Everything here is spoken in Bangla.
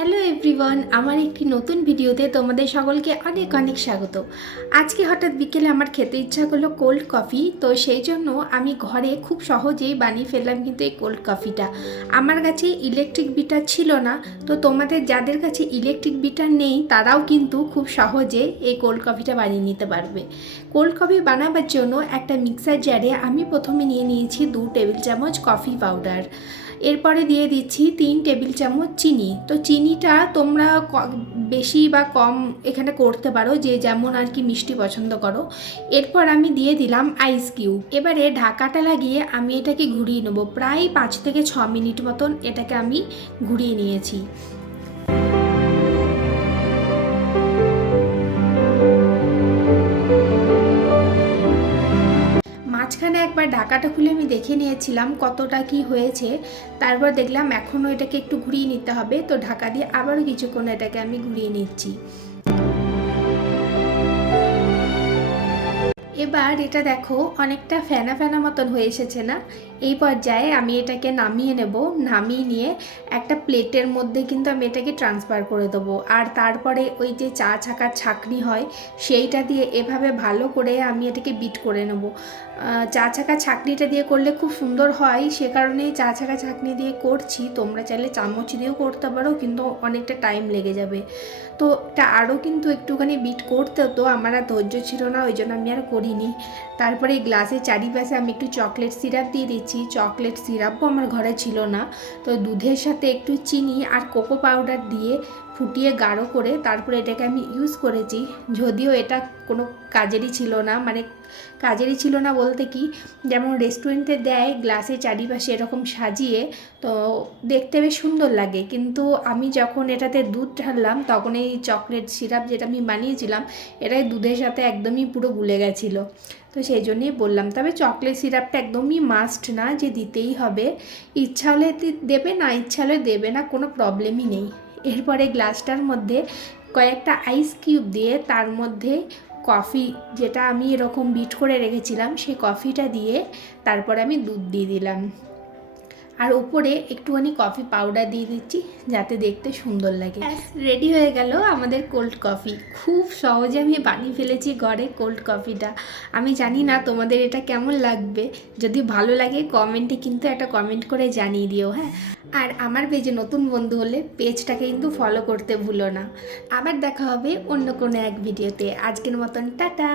হ্যালো এভরিওয়ান, আমার একটি নতুন ভিডিওতে তোমাদের সকলকে অনেক অনেক স্বাগত। আজকে হঠাৎ বিকেলে আমার খেতে ইচ্ছা করলো কোল্ড কফি, তো সেই জন্য আমি ঘরে খুব সহজেই বানিয়ে ফেললাম কিন্তু এই কোল্ড কফিটা। আমার কাছে ইলেকট্রিক বিটার ছিল না, তো তোমাদের যাদের কাছে ইলেকট্রিক বিটার নেই তারাও কিন্তু খুব সহজে এই কোল্ড কফিটা বানিয়ে নিতে পারবে। কোল্ড কফি বানাবার জন্য একটা মিক্সার জারে আমি প্রথমে নিয়ে নিয়েছি 2 টেবিল চামচ কফি পাউডার। এরপরে দিয়ে দিচ্ছি 3 টেবিল চামচ চিনি। তো চিনিটা তোমরা বেশি বা কম এখানে করতে পারো, যে যেমন আর কি মিষ্টি পছন্দ করো। এরপর আমি দিয়ে দিলাম আইস কিউব। এবারে ঢাকাটা লাগিয়ে আমি এটাকে ঘুরিয়ে নেবো, প্রায় 5 থেকে 6 মিনিট মতন এটাকে আমি ঘুরিয়ে নিয়েছি। মাঝখানে একবার ঢাকাটা খুলে আমি দেখে নিয়েছিলাম কতটা কি হয়েছে, তারপর দেখলাম এখনও এটাকে একটু ঘুরিয়ে নিতে হবে, তো ঢাকা দিয়ে আবারও কিছুক্ষণ এটাকে আমি ঘুরিয়ে নিচ্ছি। এবার এটা দেখো অনেকটা ফেনা ফেনা মতন হয়ে এসেছে না? এই পর্যায়ে আমি এটাকে নামিয়ে নেব। নামিয়ে নিয়ে একটা প্লেটের মধ্যে কিন্তু আমি এটাকে ট্রান্সফার করে দেবো, আর তারপরে ওই যে চা ছাকার ছাঁকনি হয় সেইটা দিয়ে এভাবে ভালো করে আমি এটাকে বিট করে নেব। চা ছাকা ছাঁকনিটা দিয়ে করলে খুব সুন্দর হয়, সে কারণেই চা ছাকা ছাঁকনি দিয়ে করছি। তোমরা চাইলে চামচ দিয়েও করতে পারো, কিন্তু অনেকটা টাইম লেগে যাবে। তো এটা আরও কিন্তু একটুখানি বিট করতে হতো, আমার আর ধৈর্য ছিল না, ওই জন্য আমি আর করিনি। তারপরে এই গ্লাসের চারিপাশে আমি একটু চকলেট সিরাপ দিয়ে দিচ্ছি। চকলেট সিরাপও আমার ঘরে ছিল না, তো দুধের সাথে একটু চিনি আর কোকো পাউডার দিয়ে ফুটিয়ে গাঢ় করে তারপরে এটাকে আমি ইউজ করেছি। যদিও এটা কোনো কাজেরই ছিল না, মানে কাজেরই ছিল না বলতে কি, যেমন রেস্টুরেন্টে দেয় গ্লাসে চারিপাশে এরকম সাজিয়ে, তো দেখতে বেশ সুন্দর লাগে, কিন্তু আমি যখন এটাতে দুধ ঢাললাম তখন এই চকলেট সিরাপ যেটা আমি বানিয়েছিলাম এটাই দুধের সাথে একদমই পুরো গুলে গেছিলো। তো সেই জন্যই বললাম। তবে চকলেট সিরাপটা একদমই মাস্ট না যে দিতেই হবে, ইচ্ছা হলে দেবে, না ইচ্ছা হলে দেবে না, কোনো প্রবলেমই নেই। এরপরে গ্লাসটার মধ্যে কয়েকটা আইস কিউব দিয়ে তার মধ্যে কফি, যেটা আমি এরকম বিট করে রেখেছিলাম, সেই কফিটা দিয়ে তারপরে আমি দুধ দিয়ে দিলাম, আর উপরে একটুখানি কফি পাউডার দিয়ে দিচ্ছি যাতে দেখতে সুন্দর লাগে। রেডি হয়ে গেল আমাদের কোল্ড কফি। খুব সহজে আমি বানিয়ে ফেলেছি ঘরে কোল্ড কফিটা। আমি জানি না তোমাদের এটা কেমন লাগবে, যদি ভালো লাগে কমেন্টে কিন্তু একটা কমেন্ট করে জানিয়ে দিও, হ্যাঁ। আর আমার পেজে নতুন বন্ধু হলে পেজটাকে কিন্তু ফলো করতে ভুলো না। আবার দেখা হবে অন্য কোনো এক ভিডিওতে। আজকের মতন টাটা।